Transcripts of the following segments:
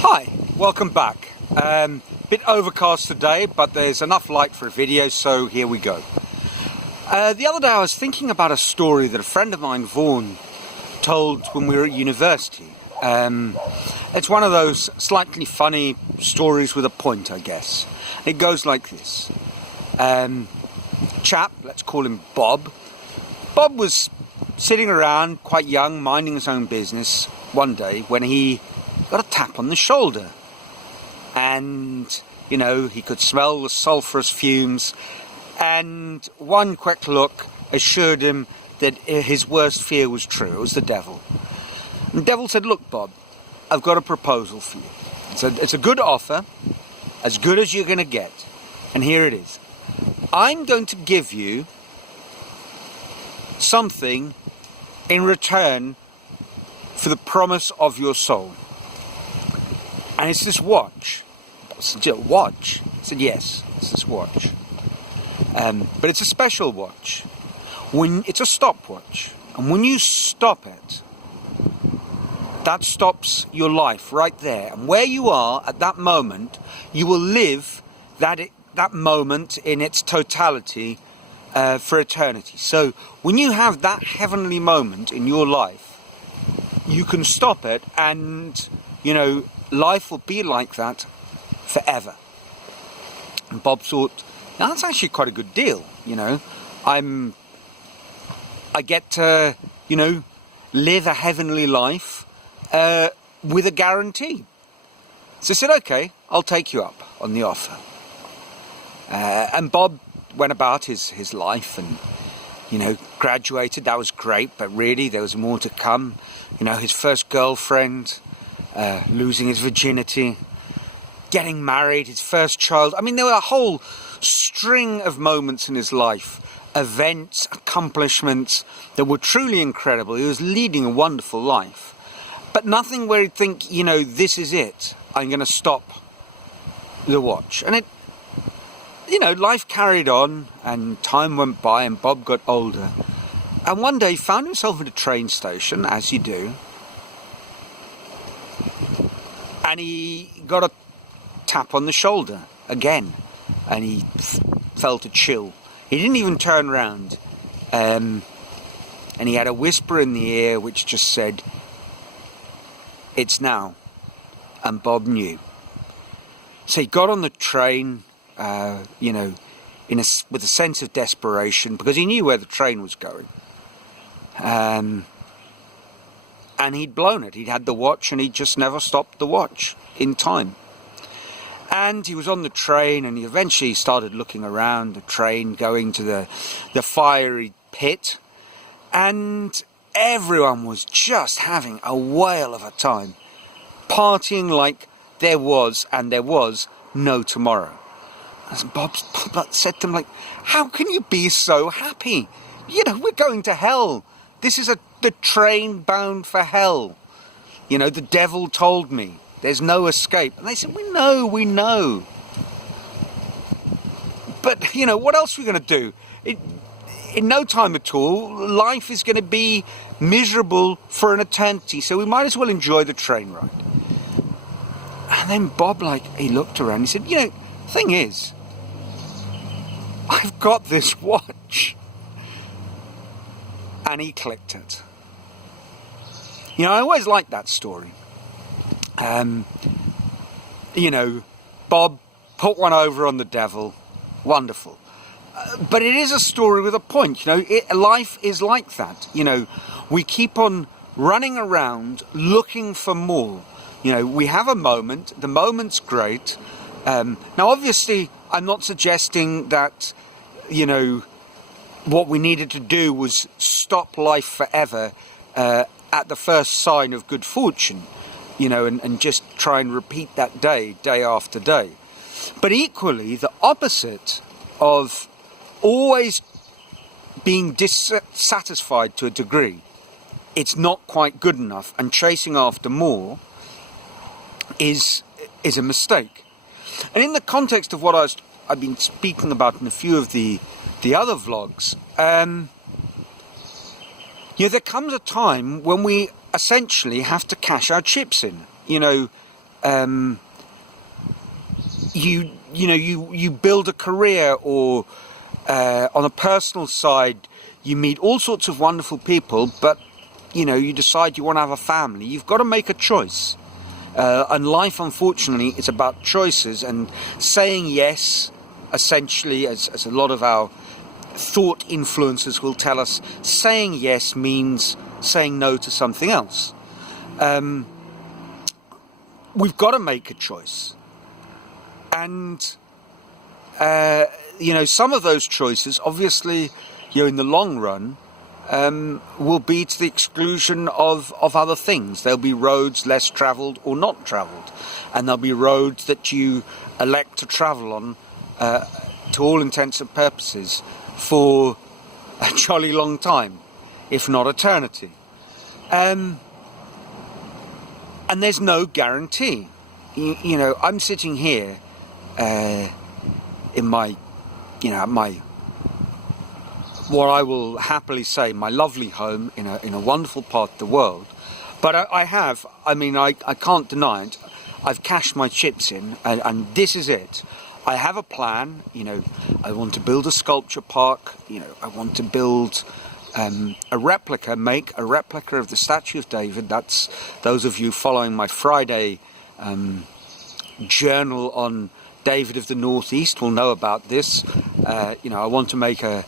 Hi, welcome back. Bit overcast today, but there's enough light for a video, so here we go. The other day I was thinking about a story that a friend of mine, Vaughan, told when we were at university. It's one of those slightly funny stories with a point, I guess. It goes like this. Chap, let's call him Bob. Bob was sitting around, quite young, minding his own business one day when he got a tap on the shoulder. And, you know, he could smell the sulphurous fumes, and one quick look assured him that his worst fear was true. It was the devil. And the devil said, "Look, Bob, I've got a proposal for you. It's a good offer, as good as you're going to get. And here it is. I'm going to give you something in return for the promise of your soul. And it's this watch." I said, "Watch?" I said, "Yes, it's this watch. But it's a special watch. It's a stopwatch. And when you stop it, that stops your life right there. And where you are at that moment, you will live that moment in its totality for eternity. So when you have that heavenly moment in your life, you can stop it, and, you know, life will be like that forever." And Bob thought, "Now, that's actually quite a good deal, you know. I get to, you know, live a heavenly life with a guarantee." So I said, "Okay, I'll take you up on the offer." And Bob went about his life and, you know, graduated. That was great, but really there was more to come. You know, his first girlfriend, losing his virginity, getting married, his first child. I mean, there were a whole string of moments in his life, events, accomplishments that were truly incredible. He was leading a wonderful life, but nothing where he'd think, you know, this is it. I'm going to stop the watch. And it, you know, life carried on and time went by and Bob got older. And one day he found himself at a train station, as you do, and he got a tap on the shoulder again, and he felt a chill. He didn't even turn round, and he had a whisper in the ear which just said, "It's now." And Bob knew. So he got on the train, you know, with a sense of desperation, because he knew where the train was going. And he'd blown it. He'd had the watch, and he'd just never stopped the watch in time. And he was on the train, and he eventually started looking around the train, going to the fiery pit, and everyone was just having a whale of a time, partying like there was no tomorrow. And Bob said to him, like, "How can you be so happy? You know, we're going to hell. This is the train bound for hell. You know, the devil told me. There's no escape." And they said, we know. But, you know, what else are we going to do? In no time at all, life is going to be miserable for an eternity, so we might as well enjoy the train ride. And then Bob, he looked around, he said, "You know, thing is, I've got this watch." And he clicked it. You know, I always liked that story. You know, Bob put one over on the devil. Wonderful. But it is a story with a point. You know, life is like that. You know, we keep on running around looking for more. You know, we have a moment. The moment's great. Now, obviously, I'm not suggesting that, you know, what we needed to do was stop life forever at the first sign of good fortune, you know, and just try and repeat that day after day. But equally, the opposite of always being dissatisfied to a degree, it's not quite good enough, and chasing after more is a mistake. And in the context of what I've been speaking about in a few of the other vlogs, you know, there comes a time when we essentially have to cash our chips in. You know, you build a career, or on a personal side, you meet all sorts of wonderful people, but you decide you want to have a family. You've got to make a choice. And life, unfortunately, is about choices, and saying yes, essentially, as a lot of our thought influencers will tell us, saying yes means saying no to something else. We've got to make a choice. And, some of those choices, obviously, in the long run, will be to the exclusion of other things. There'll be roads less travelled or not travelled. And there'll be roads that you elect to travel on, to all intents and purposes, for a jolly long time, if not eternity. And there's no guarantee. I'm sitting here in my, what I will happily say, my lovely home in a wonderful part of the world. But I can't deny it. I've cashed my chips in, and this is it. I have a plan. I want to build a sculpture park. I want to build make a replica of the statue of David. That's those of you following my Friday journal on David of the Northeast will know about this. I want to make a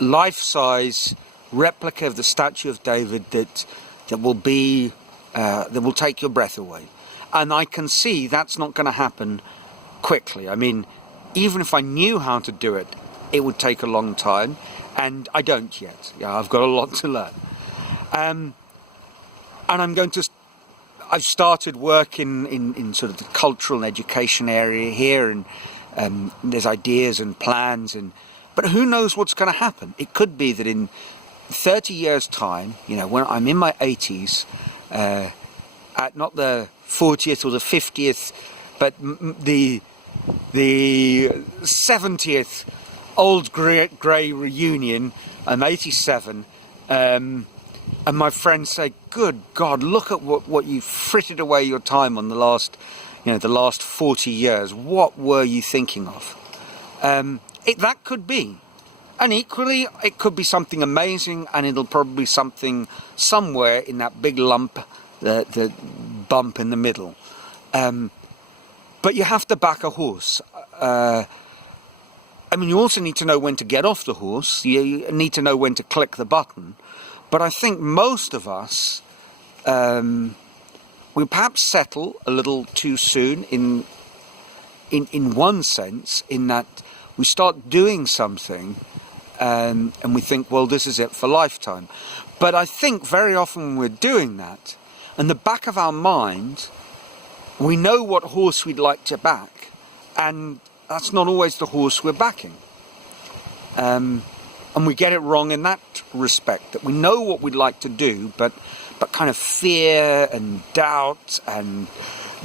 life-size replica of the statue of David that will be that will take your breath away. And I can see that's not going to happen quickly. Even if I knew how to do it, it would take a long time, and I don't yet. I've got a lot to learn. And I've started work in sort of the cultural and education area here, and there's ideas and plans, but who knows what's going to happen? It could be that in 30 years' time, when I'm in my 80s, at not the 40th or the 50th, but the 70th old grey reunion, I'm 87, and my friends say, "Good God, look at what you frittered away your time on the last 40 years. What were you thinking of?" That could be. And equally, it could be something amazing, and it'll probably be something somewhere in that big lump, the bump in the middle. But you have to back a horse. You also need to know when to get off the horse. You need to know when to click the button. But I think most of us, we perhaps settle a little too soon in one sense, in that we start doing something and we think, well, this is it for lifetime. But I think very often when we're doing that, in the back of our mind, we know what horse we'd like to back, and that's not always the horse we're backing. And we get it wrong in that respect, that we know what we'd like to do, but kind of fear and doubt and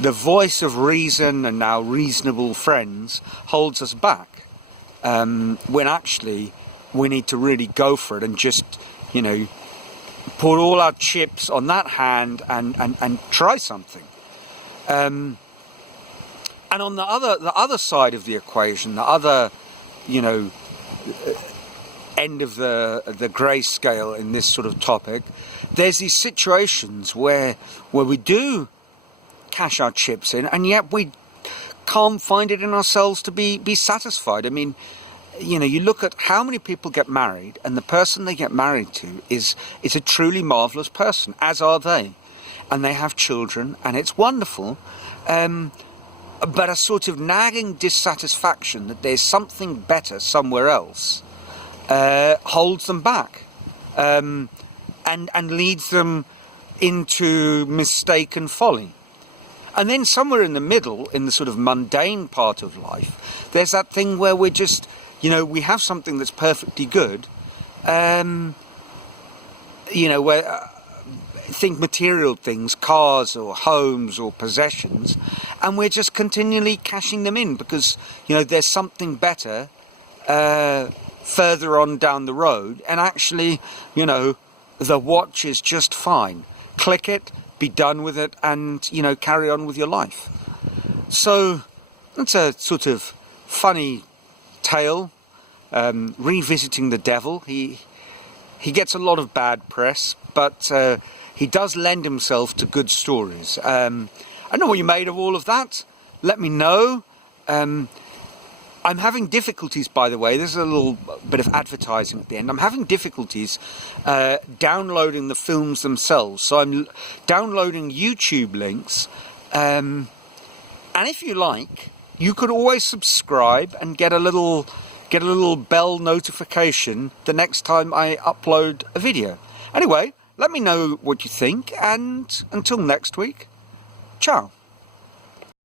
the voice of reason and our reasonable friends holds us back, when actually we need to really go for it and just, put all our chips on that hand and try something. And on the other side of the equation, the other, end of the grey scale in this sort of topic, there's these situations where we do cash our chips in, and yet we can't find it in ourselves to be satisfied. You look at how many people get married, and the person they get married to is a truly marvellous person, as are they. And they have children, and it's wonderful. But a sort of nagging dissatisfaction that there's something better somewhere else holds them back, and leads them into mistaken folly. And then somewhere in the middle, in the sort of mundane part of life, there's that thing where we're just, we have something that's perfectly good, where think material things, cars or homes or possessions, and we're just continually cashing them in because, there's something better further on down the road, and actually, the watch is just fine. Click it, be done with it and, you know, carry on with your life. So it's a sort of funny tale, revisiting the devil. He gets a lot of bad press, but he does lend himself to good stories. I don't know what you made of all of that. Let me know. I'm having difficulties, by the way, there's a little bit of advertising at the end. I'm having difficulties downloading the films themselves. So I'm downloading YouTube links. And if you like, you could always subscribe and get a little bell notification the next time I upload a video. Anyway, let me know what you think, and until next week, ciao.